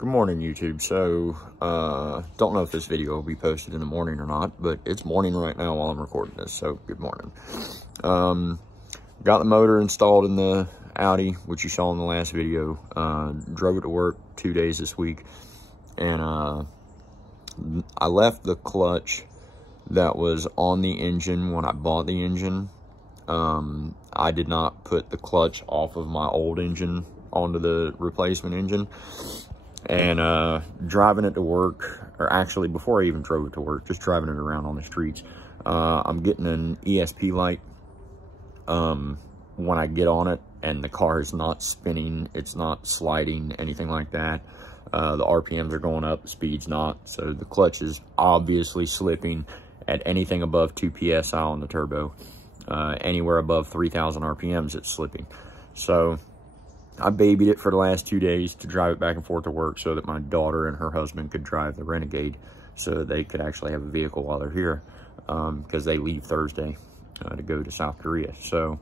Good morning, YouTube. So, don't know if this video will be posted in the morning or not, but it's morning right now while I'm recording this, so good morning. Got the motor installed in the Audi, which you saw in the last video. Drove it to work 2 days this week, and I left the clutch that was on the engine when I bought the engine. I did not put the clutch off of my old engine onto the replacement engine. And driving it to work, or actually before I even drove it to work, just driving it around on the streets, I'm getting an ESP light when I get on it, and the car is not spinning, it's not sliding, anything like that. The RPMs are going up, the speed's not, so the clutch is obviously slipping at anything above 2 psi on the turbo. Anywhere above 3,000 RPMs, it's slipping. So I babied it for the last 2 days to drive it back and forth to work so that my daughter and her husband could drive the Renegade, so that they could actually have a vehicle while they're here, because they leave Thursday to go to South Korea. So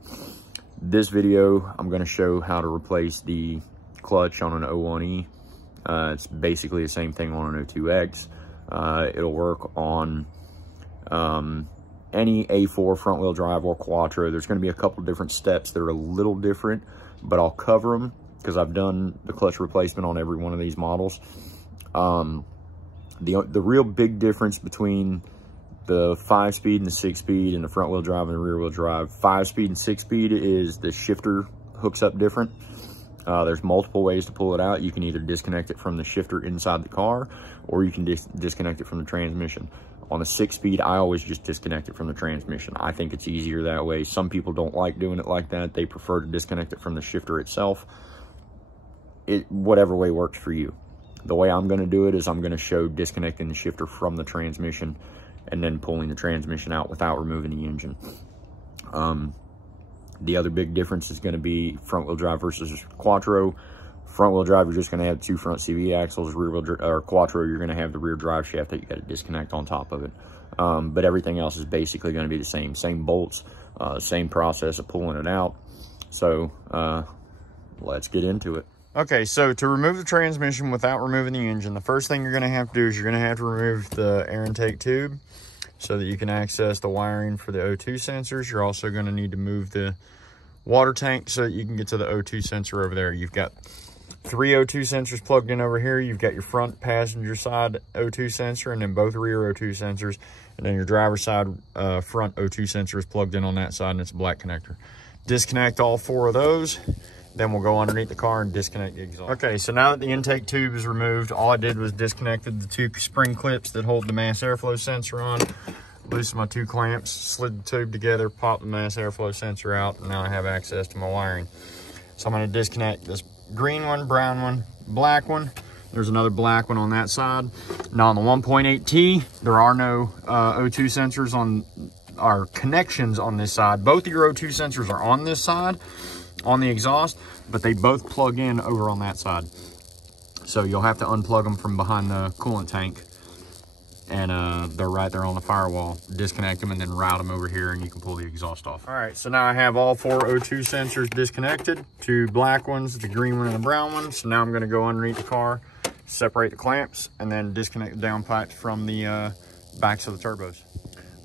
this video, I'm going to show how to replace the clutch on an 01E. It's basically the same thing on an 02X. It'll work on any A4 front wheel drive or Quattro. There's going to be a couple different steps that are a little different, but I'll cover them because I've done the clutch replacement on every one of these models. The real big difference between the 5-speed and the 6-speed and the front wheel drive and the rear wheel drive, 5-speed and 6-speed, is the shifter hooks up different. There's multiple ways to pull it out. You can either disconnect it from the shifter inside the car, or you can disconnect it from the transmission. On the 6-speed, I always just disconnect it from the transmission. I think it's easier that way. Some people don't like doing it like that. They prefer to disconnect it from the shifter itself. Whatever way works for you. The way I'm going to do it is I'm going to show disconnecting the shifter from the transmission and then pulling the transmission out without removing the engine. The other big difference is going to be front wheel drive versus Quattro. Front wheel drive, you're just going to have 2 front CV axles. Rear wheel or Quattro, you're going to have the rear drive shaft that you got to disconnect on top of it. But everything else is basically going to be the same bolts, same process of pulling it out. So let's get into it. Okay, so to remove the transmission without removing the engine, the first thing you're going to have to do is you're going to have to remove the air intake tube so that you can access the wiring for the O2 sensors. You're also going to need to move the water tank so that you can get to the O2 sensor over there. You've got 3 O2 sensors plugged in over here. You've got your front passenger side O2 sensor, and then both rear O2 sensors, and then your driver's side front O2 sensor is plugged in on that side, and it's a black connector. Disconnect all 4 of those, then we'll go underneath the car and disconnect the exhaust. Okay, so now that the intake tube is removed, all I did was disconnected the 2 spring clips that hold the mass airflow sensor on, loosened my 2 clamps, slid the tube together, popped the mass airflow sensor out, and now I have access to my wiring. So I'm going to disconnect this green one, brown one, black one. There's another black one on that side. Now on the 1.8T, there are no O2 sensors on our connections on this side. Both of your O2 sensors are on this side, on the exhaust, but they both plug in over on that side. So you'll have to unplug them from behind the coolant tank, and they're right there on the firewall. Disconnect them and then route them over here, and you can pull the exhaust off. All right, so now I have all 4 O2 sensors disconnected, 2 black ones, the green one and the brown one. So now I'm going to go underneath the car, separate the clamps, and then disconnect the downpipes from the backs of the turbos.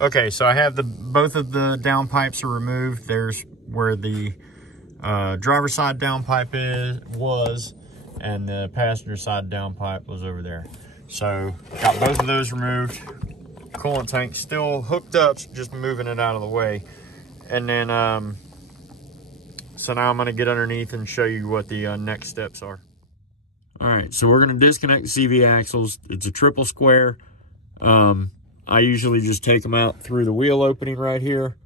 Okay, so I have both of the downpipes are removed. There's where the driver's side downpipe was, and the passenger side downpipe was over there. So got both of those removed. Coolant tank still hooked up, just moving it out of the way. And then, so now I'm going to get underneath and show you what the next steps are. All right, so we're going to disconnect the CV axles. It's a triple square. I usually just take them out through the wheel opening right here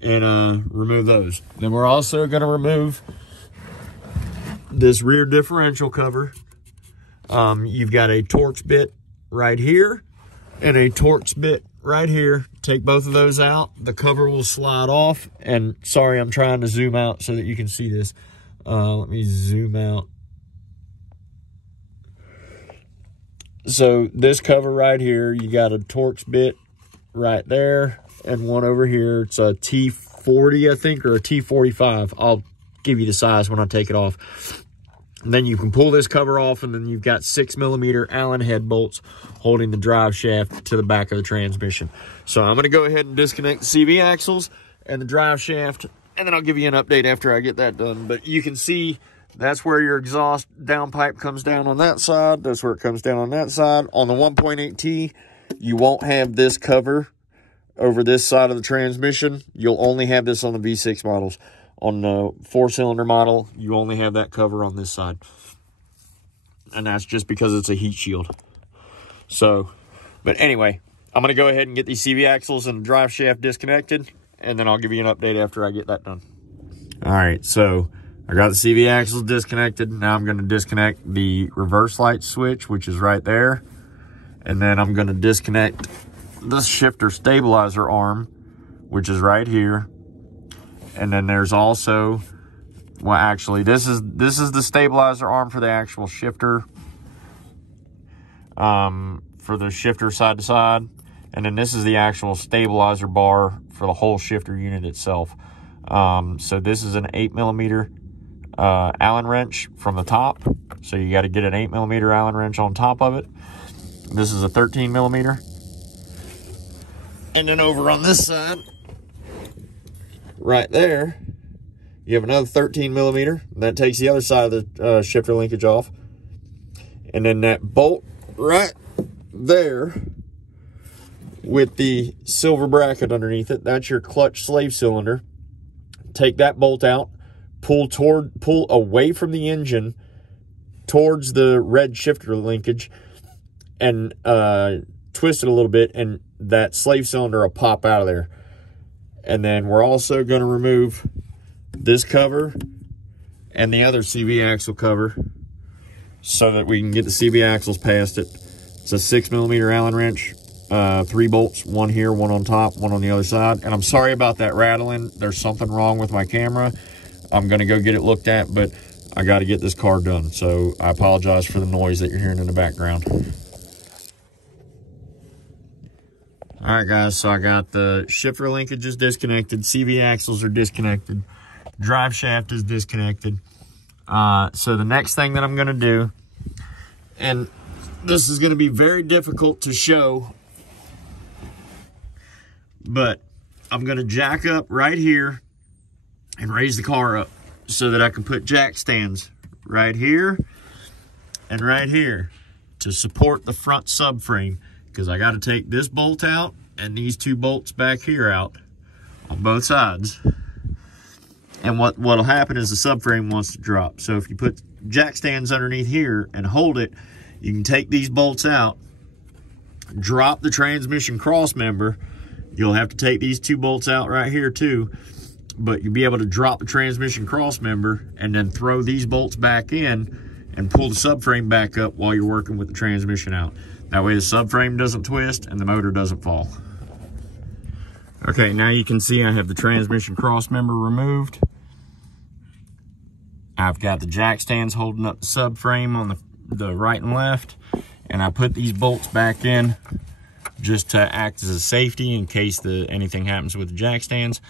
and remove those. Then we're also going to remove this rear differential cover. You've got a Torx bit right here and a Torx bit right here. Take both of those out. The cover will slide off. And sorry, I'm trying to zoom out so that you can see this. Let me zoom out. So this cover right here, you got a Torx bit right there and one over here. It's a T40, I think, or a T45. I'll give you the size when I take it off. And then you can pull this cover off, and then you've got 6mm Allen head bolts holding the drive shaft to the back of the transmission. So I'm going to go ahead and disconnect the CV axles and the drive shaft, and then I'll give you an update after I get that done. But you can see that's where your exhaust downpipe comes down on that side. That's where it comes down on that side. On the 1.8T, you won't have this cover over this side of the transmission. You'll only have this on the V6 models. On the 4-cylinder model, you only have that cover on this side. And that's just because it's a heat shield. So, but anyway, I'm going to go ahead and get these CV axles and the drive shaft disconnected, and then I'll give you an update after I get that done. All right, so I got the CV axles disconnected. Now I'm going to disconnect the reverse light switch, which is right there. And then I'm going to disconnect this shifter stabilizer arm, which is right here. And then there's also, well, actually, this is the stabilizer arm for the actual shifter, for the shifter side to side. And then this is the actual stabilizer bar for the whole shifter unit itself. So this is an 8mm Allen wrench from the top. So you got to get an 8mm Allen wrench on top of it. This is a 13mm. And then over on this side, right there, you have another 13mm. That takes the other side of the shifter linkage off. And then that bolt right there with the silver bracket underneath it, that's your clutch slave cylinder. Take that bolt out, pull away from the engine towards the red shifter linkage, and twist it a little bit, and that slave cylinder will pop out of there. And then we're also going to remove this cover and the other CV axle cover so that we can get the CV axles past it. It's a 6mm Allen wrench, 3 bolts, one here, one on top, one on the other side. And I'm sorry about that rattling. There's something wrong with my camera. I'm going to go get it looked at, but I got to get this car done. So I apologize for the noise that you're hearing in the background. All right, guys, so I got the shifter linkages disconnected, CV axles are disconnected, drive shaft is disconnected. So the next thing that I'm going to do, and this is going to be very difficult to show, but I'm going to jack up right here and raise the car up so that I can put jack stands right here and right here to support the front subframe. Because I got to take this bolt out and these 2 bolts back here out on both sides. And what'll happen is the subframe wants to drop. So if you put jack stands underneath here and hold it, you can take these bolts out, drop the transmission cross member. You'll have to take these 2 bolts out right here too, but you'll be able to drop the transmission cross member and then throw these bolts back in and pull the subframe back up while you're working with the transmission out. That way the subframe doesn't twist and the motor doesn't fall. Okay, now you can see I have the transmission cross member removed. I've got the jack stands holding up the subframe on the right and left. And I put these bolts back in just to act as a safety in case anything happens with the jack stands.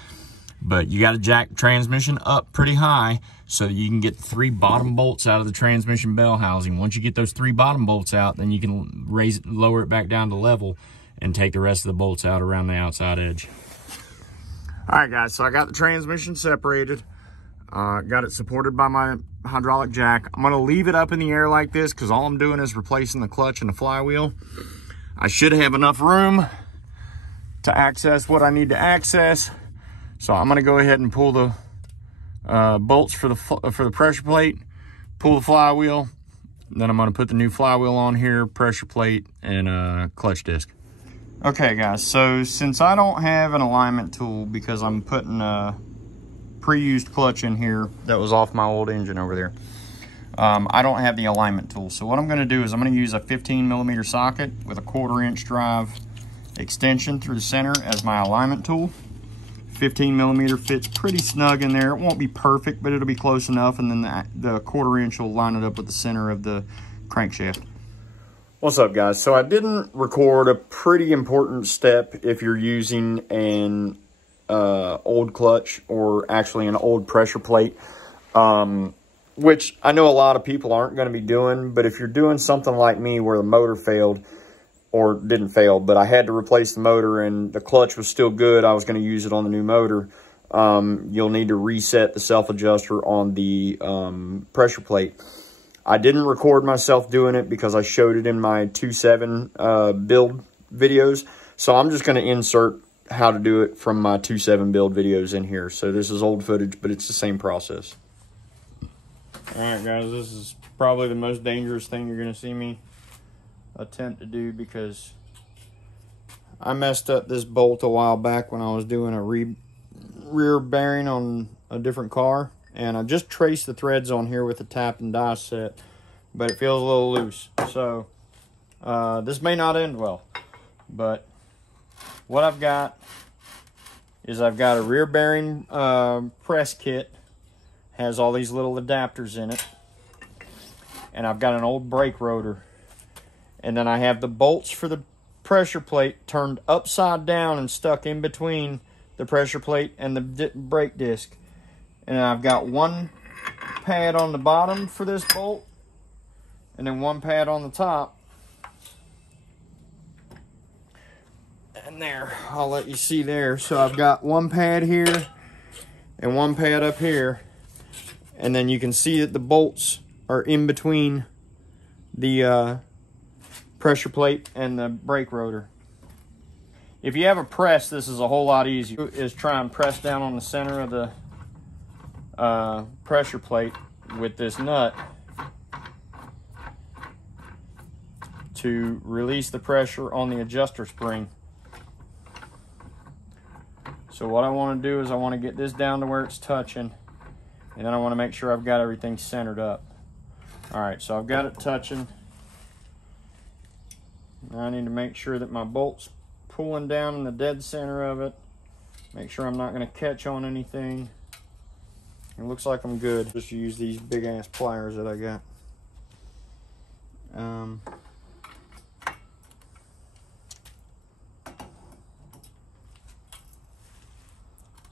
But you got to jack the transmission up pretty high so that you can get the 3 bottom bolts out of the transmission bell housing. Once you get those 3 bottom bolts out, then you can lower it back down to level and take the rest of the bolts out around the outside edge. All right, guys, so I got the transmission separated. Got it supported by my hydraulic jack. I'm going to leave it up in the air like this because all I'm doing is replacing the clutch and the flywheel. I should have enough room to access what I need to access. So I'm going to go ahead and pull the bolts for the pressure plate, pull the flywheel, then I'm going to put the new flywheel on here, pressure plate, and clutch disc. Okay, guys, so since I don't have an alignment tool because I'm putting a pre-used clutch in here that was off my old engine over there, I don't have the alignment tool. So what I'm going to do is I'm going to use a 15mm socket with a 1/4" drive extension through the center as my alignment tool. 15mm fits pretty snug in there. It won't be perfect, but it'll be close enough, and then the 1/4" will line it up with the center of the crankshaft. What's up, guys? So I didn't record a pretty important step if you're using an old clutch or actually an old pressure plate. which I know a lot of people aren't going to be doing, but if you're doing something like me where the motor failed, or didn't fail, but I had to replace the motor and the clutch was still good, I was going to use it on the new motor, you'll need to reset the self-adjuster on the pressure plate. I didn't record myself doing it because I showed it in my 2.7 build videos, so I'm just going to insert how to do it from my 2.7 build videos in here. So this is old footage, but it's the same process. Alright guys, this is probably the most dangerous thing you're going to see me attempt to do, because I messed up this bolt a while back when I was doing a rear bearing on a different car, and I just traced the threads on here with a tap and die set, but it feels a little loose. So this may not end well, but what I've got is I've got a rear bearing press kit, has all these little adapters in it, and I've got an old brake rotor. And then I have the bolts for the pressure plate turned upside down and stuck in between the pressure plate and the brake disc. And I've got one pad on the bottom for this bolt, and then one pad on the top. And there, I'll let you see there. So I've got one pad here and one pad up here. And then you can see that the bolts are in between the pressure plate and the brake rotor. If you have a press, this is a whole lot easier. Is try and press down on the center of the pressure plate with this nut to release the pressure on the adjuster spring. So what I want to do is I want to get this down to where it's touching, and then I want to make sure I've got everything centered up. Alright, so I've got it touching. Now I need to make sure that my bolt's pulling down in the dead center of it. Make sure I'm not going to catch on anything. It looks like I'm good. Just use these big ass pliers that I got.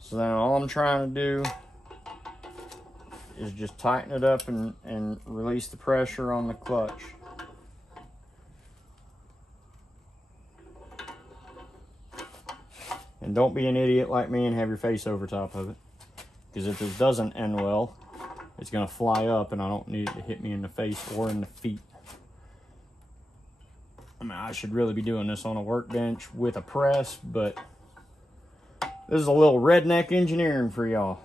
So then all I'm trying to do is just tighten it up and release the pressure on the clutch. And don't be an idiot like me and have your face over top of it. Because if this doesn't end well, it's going to fly up and I don't need it to hit me in the face or in the feet. I mean, I should really be doing this on a workbench with a press, but this is a little redneck engineering for y'all.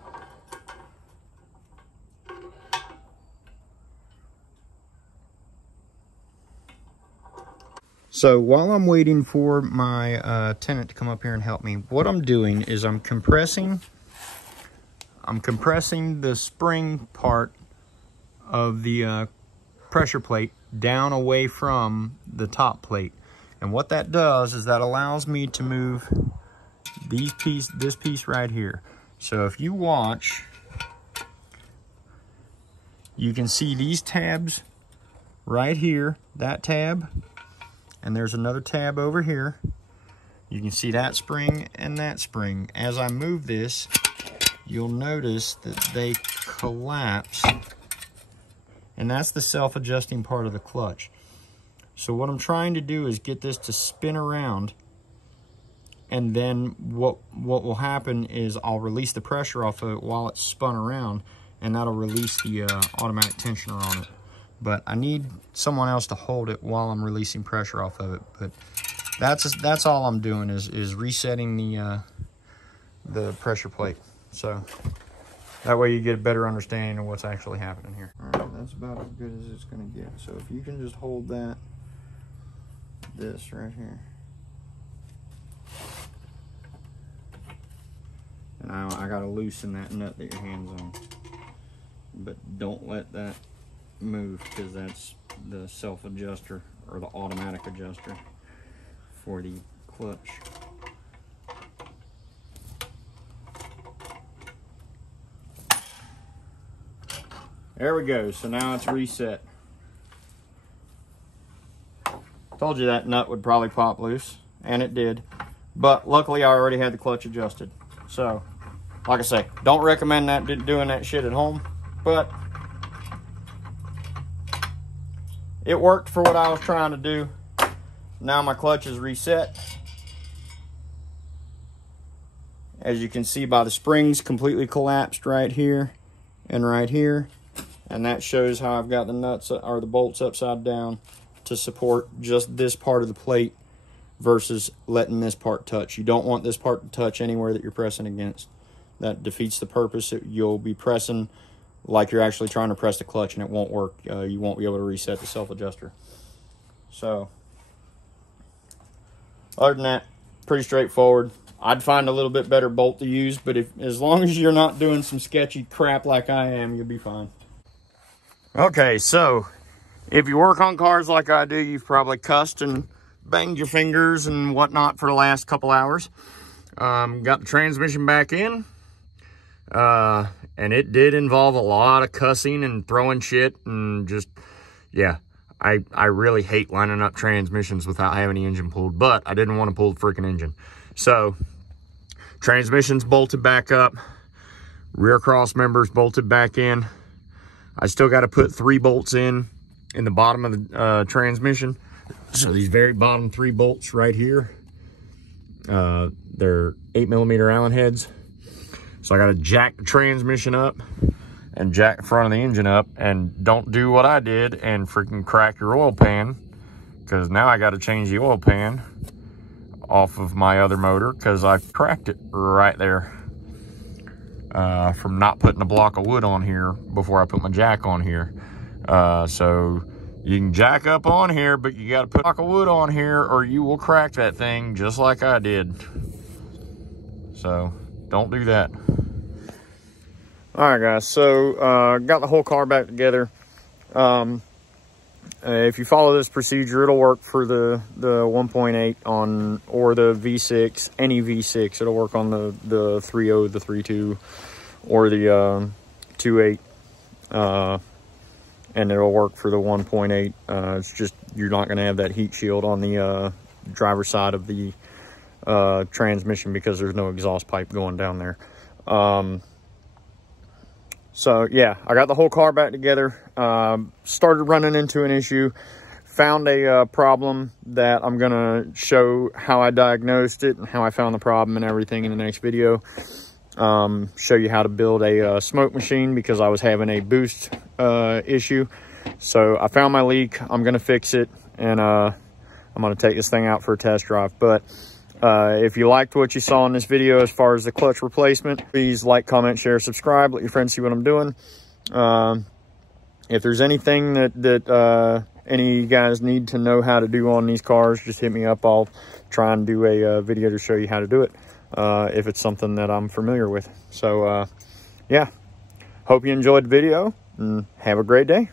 So while I'm waiting for my tenant to come up here and help me, what I'm doing is I'm compressing the spring part of the pressure plate down away from the top plate. And what that does is that allows me to move this piece right here. So if you watch, you can see these tabs right here, that tab. And there's another tab over here. You can see that spring and that spring. As I move this, you'll notice that they collapse. And that's the self-adjusting part of the clutch. So what I'm trying to do is get this to spin around. And then what will happen is I'll release the pressure off of it while it's spun around. And that'll release the automatic tensioner on it. But I need someone else to hold it while I'm releasing pressure off of it. But that's all I'm doing is resetting the pressure plate. So that way you get a better understanding of what's actually happening here. All right, that's about as good as it's going to get. So if you can just hold this right here. And now I got to loosen that nut that your hand's on. But don't let that move, because that's the self-adjuster or the automatic adjuster for the clutch. There we go. So now it's reset. Told you that nut would probably pop loose, and it did. But luckily I already had the clutch adjusted. So like I say, don't recommend doing that shit at home, but it worked for what I was trying to do. Now my clutch is reset. As you can see by the springs completely collapsed right here and right here. And that shows how I've got the nuts or the bolts upside down to support just this part of the plate versus letting this part touch. You don't want this part to touch anywhere that you're pressing against. That defeats the purpose. You'll be pressing like you're actually trying to press the clutch and it won't work. You won't be able to reset the self-adjuster. So, other than that, pretty straightforward. I'd find a little bit better bolt to use, but as long as you're not doing some sketchy crap like I am, you'll be fine. Okay, so if you work on cars like I do, you've probably cussed and banged your fingers and whatnot for the last couple hours. Got the transmission back in, and it did involve a lot of cussing and throwing shit and just, yeah. I really hate lining up transmissions without having the engine pulled, but I didn't want to pull the freaking engine. So, transmission's bolted back up, rear cross members bolted back in. I still got to put 3 bolts in the bottom of the transmission. So these very bottom 3 bolts right here, they're 8mm Allen heads. So I got to jack the transmission up and jack the front of the engine up, and don't do what I did and freaking crack your oil pan, because now I got to change the oil pan off of my other motor because I cracked it right there from not putting a block of wood on here before I put my jack on here. So you can jack up on here, but you got to put a block of wood on here or you will crack that thing just like I did. So don't do that. All right, guys, so got the whole car back together. If you follow this procedure, it'll work for the 1.8 on, or the V6, any V6. It'll work on the 3.0, the 3.2, or the 2.8, and it'll work for the 1.8. It's just you're not going to have that heat shield on the driver's side of the transmission because there's no exhaust pipe going down there. So yeah, I got the whole car back together, started running into an issue, found a problem that I'm going to show how I diagnosed it and how I found the problem and everything in the next video. Show you how to build a smoke machine because I was having a boost issue. So I found my leak, I'm going to fix it, and I'm going to take this thing out for a test drive. But if you liked what you saw in this video as far as the clutch replacement, please like, comment, share, subscribe. Let your friends see what I'm doing. If there's anything that any of you guys need to know how to do on these cars, just hit me up. I'll try and do a video to show you how to do it if it's something that I'm familiar with. So, yeah. Hope you enjoyed the video, and have a great day.